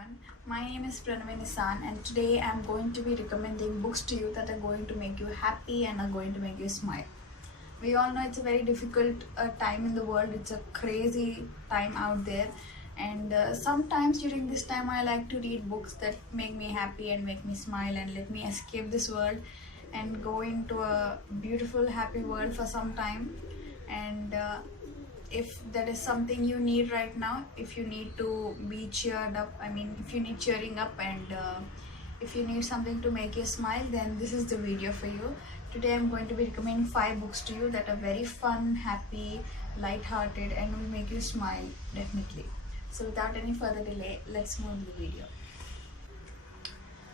everyone. My name is Pranavi Nisan, and today I'm going to be recommending books to you that are going to make you happy and are going to make you smile. We all know it's a very difficult time in the world, it's a crazy time out there, and sometimes during this time, I like to read books that make me happy and make me smile and let me escape this world and go into a beautiful, happy world for some time. And if that is something you need right now, if you need to be cheered up, if you need cheering up, and if you need something to make you smile, then this is the video for you. Today I'm going to be recommending 5 books to you that are very fun, happy, light-hearted, and will make you smile definitely. So without any further delay, let's move to the video.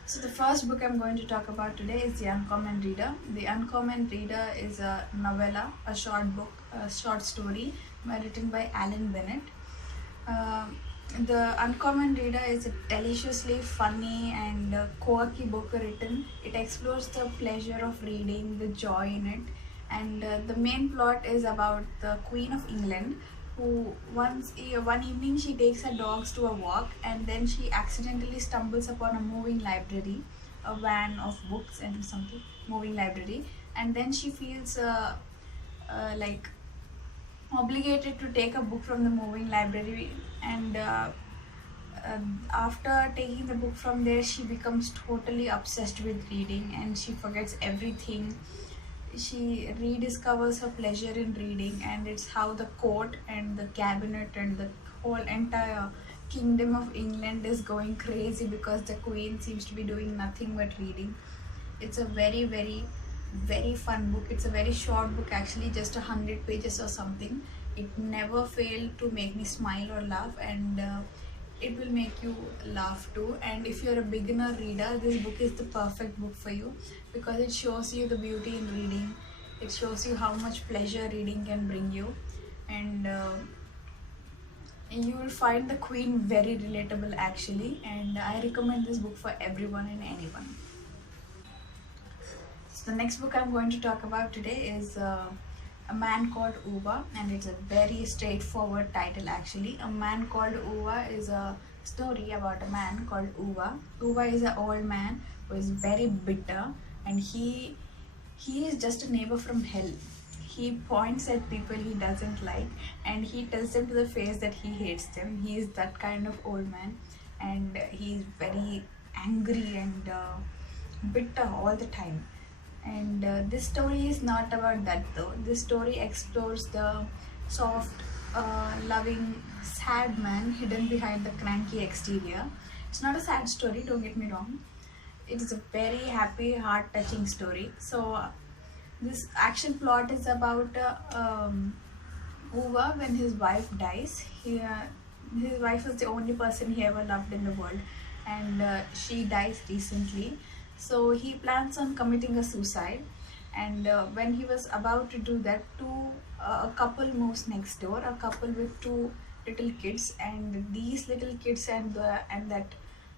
So the first book I'm going to talk about today is The Uncommon Reader. The Uncommon Reader is a novella, a short book, a short story written by Alan Bennett. The Uncommon Reader is a deliciously funny and quirky book written. It explores the pleasure of reading, the joy in it, and the main plot is about the Queen of England who one evening she takes her dogs to a walk, and then she accidentally stumbles upon a moving library, a van of books and something, moving library, and then she feels like obligated to take a book from the moving library, and after taking the book from there, she becomes totally obsessed with reading and she forgets everything. She rediscovers her pleasure in reading, and it's how the court and the cabinet and the whole entire kingdom of England is going crazy because the queen seems to be doing nothing but reading. It's a very fun book. It's a very short book, actually, just 100 pages or something. It never failed to make me smile or laugh, and it will make you laugh too. And if you're a beginner reader, this book is the perfect book for you because it shows you the beauty in reading. It shows you how much pleasure reading can bring you, and you will find the queen very relatable actually, and I recommend this book for everyone and anyone. So the next book I'm going to talk about today is A Man Called Ove, and it's a very straightforward title actually. A Man Called Ove is a story about a man called Ove. Ove is an old man who is very bitter, and he is just a neighbor from hell. He points at people he doesn't like and he tells them to the face that he hates them. He is that kind of old man, and he is very angry and bitter all the time. And this story is not about that though. This story explores the soft, loving, sad man hidden behind the cranky exterior. It's not a sad story, don't get me wrong. It is a very happy, heart-touching story. So this action plot is about Ove when his wife dies. His wife is the only person he ever loved in the world, and she dies recently. So he plans on committing a suicide, and when he was about to do that, a couple moves next door, a couple with 2 little kids, and these little kids and that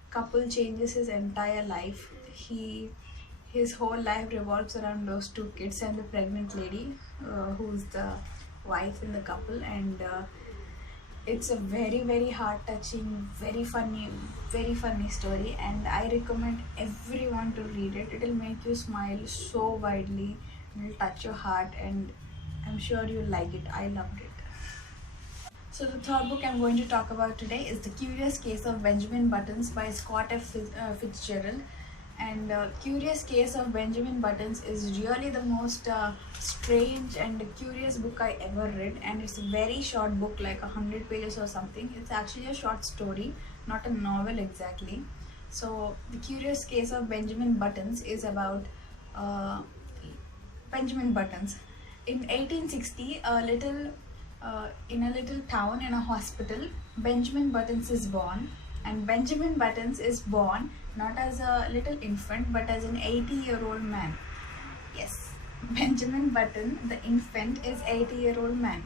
couple changes his entire life. His whole life revolves around those 2 kids and the pregnant lady, who's the wife in the couple, and it's a very heart touching, very funny story, and I recommend everyone to read it. It'll make you smile so widely, it'll touch your heart, and I'm sure you'll like it. I loved it. So the third book I'm going to talk about today is The Curious Case of Benjamin Buttons by Scott F. Fitzgerald. And Curious Case of Benjamin Buttons is really the most strange and curious book I ever read, and it's a very short book, like 100 pages or something. It's actually a short story, not a novel exactly. So The Curious Case of Benjamin Buttons is about Benjamin Buttons. In 1860, in a little town in a hospital, Benjamin Buttons is born. And Benjamin Buttons is born not as a little infant but as an 80-year-old man. Yes, Benjamin Button, the infant, is 80-year-old man.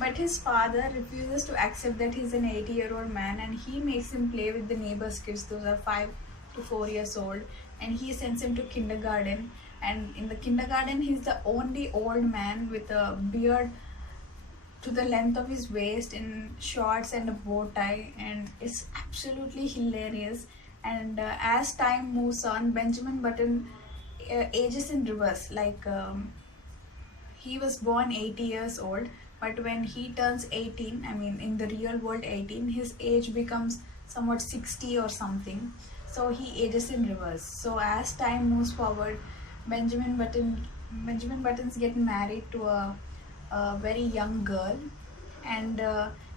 But his father refuses to accept that he's an 80-year-old man, and he makes him play with the neighbor's kids. Those are 5 to 4 years old, and he sends him to kindergarten. And in the kindergarten, he's the only old man with a beard to the length of his waist in shorts and a bow tie, and it's absolutely hilarious. And as time moves on, Benjamin Button ages in reverse. He was born 80 years old, but when he turns 18, I mean in the real world 18, his age becomes somewhat 60 or something. So he ages in reverse. So as time moves forward, benjamin button Benjamin Buttons get married to a very young girl, and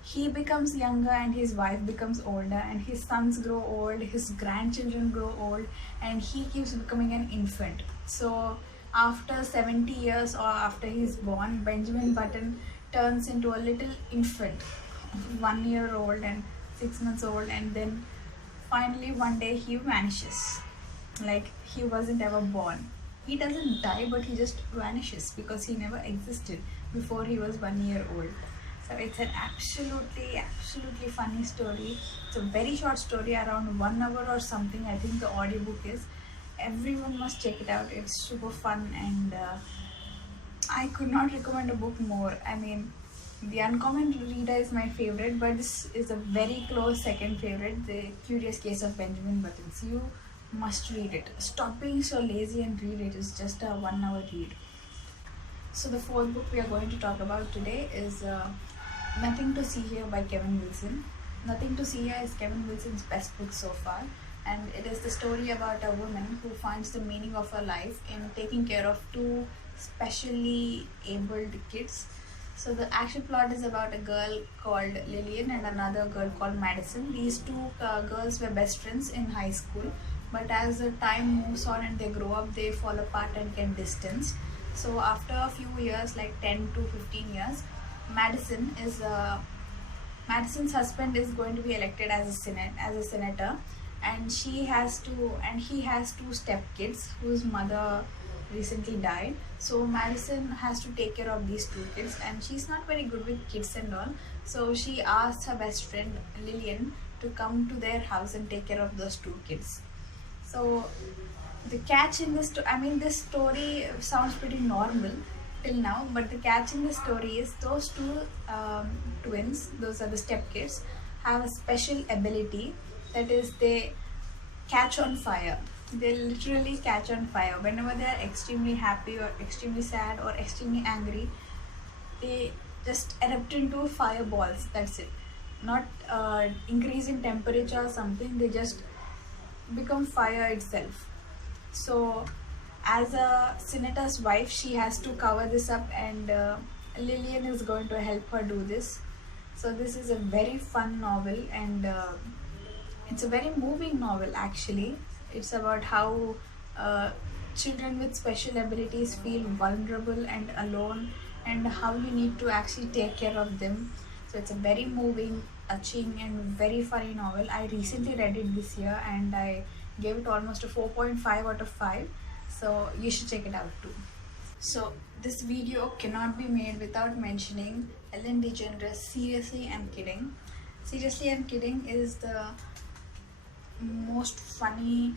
he becomes younger and his wife becomes older, and his sons grow old, his grandchildren grow old, and he keeps becoming an infant. So after 70 years, or after he's born, Benjamin Button turns into a little infant, 1 year old and 6 months old, and then finally one day he vanishes, like he wasn't ever born. He doesn't die, but he just vanishes because he never existed before he was 1 year old. So it's an absolutely funny story. It's a very short story, around 1 hour or something. I think the audiobook is. Everyone must check it out. It's super fun, and I could not recommend a book more. I mean, The Uncommon Reader is my favorite, but this is a very close second favorite, The Curious Case of Benjamin Buttons. You must read it. Stop being so lazy and read it. It's just a 1 hour read. So the fourth book we are going to talk about today is Nothing to See Here by Kevin Wilson. Nothing to See Here is Kevin Wilson's best book so far, and it is the story about a woman who finds the meaning of her life in taking care of two specially abled kids. So the action plot is about a girl called Lillian and another girl called Madison. These two girls were best friends in high school, but as the time moves on and they grow up, they fall apart and get distanced. So after a few years, like 10 to 15 years, Madison's husband is going to be elected as a senator, and he has two step kids whose mother recently died. So Madison has to take care of these two kids, and she's not very good with kids and all. So she asks her best friend Lillian to come to their house and take care of those two kids. So the catch in this, this story sounds pretty normal till now, but the catch in the story is those two twins, those are the stepkids, have a special ability, that is, they catch on fire. They literally catch on fire. Whenever they are extremely happy or extremely sad or extremely angry, they just erupt into fireballs. That's it. Not increase in temperature or something, they just become fire itself. So as a senator's wife, she has to cover this up, and Lillian is going to help her do this. So this is a very fun novel, and it's a very moving novel actually. It's about how children with special abilities feel vulnerable and alone, and how you need to actually take care of them. So it's a very moving, touching, and very funny novel. I recently read it this year, and I gave it almost a 4.5 out of 5. So you should check it out too. So this video cannot be made without mentioning Ellen DeGeneres' Seriously I'm Kidding. Seriously I'm Kidding is the most funny,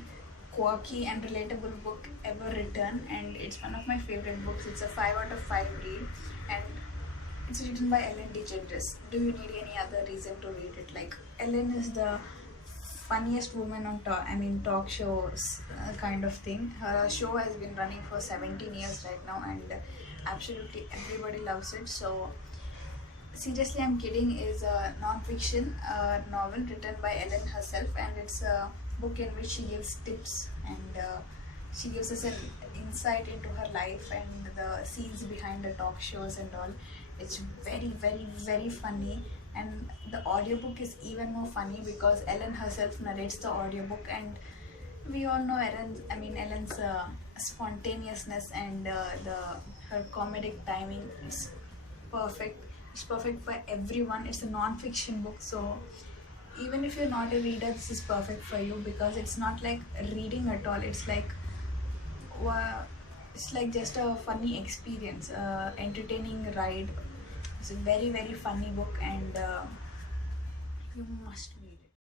quirky, and relatable book ever written, and it's one of my favorite books. It's a 5 out of 5 read, and it's written by Ellen DeGeneres. Do you need any other reason to read it? Like, Ellen is the funniest woman on talk shows kind of thing. Her show has been running for 17 years right now, and absolutely everybody loves it. So Seriously I'm Kidding is a non-fiction novel written by Ellen herself, and it's a book in which she gives tips, and she gives us an insight into her life and the scenes behind the talk shows and all. It's very funny, and the audiobook is even more funny because Ellen herself narrates the audiobook, and we all know Ellen's spontaneousness and her comedic timing is perfect. It's perfect for everyone. It's a non-fiction book, so even if you're not a reader, this is perfect for you, because it's not like reading at all. It's like just a funny experience, entertaining ride. It's a very funny book, and you must